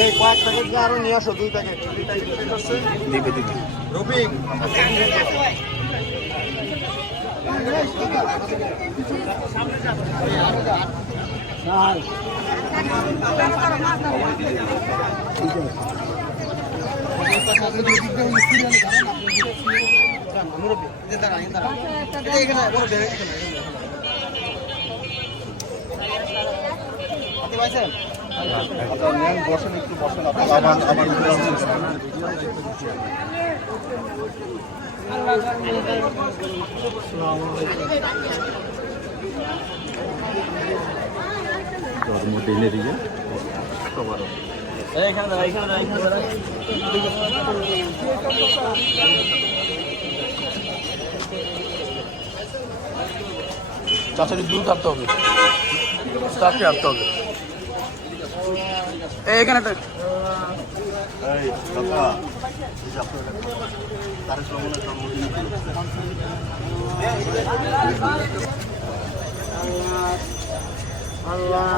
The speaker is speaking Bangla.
এই কয়েক প্যাকেট আরো নিয়ে আসো, 2 প্যাকেট দিবে দিবে রফিক। বসেন একটু বসেন মধ্যে এনে দিয়ে চাচারি দূর থাকতে হবে, চারটে আসতে হবে এখানে। আল্লাহ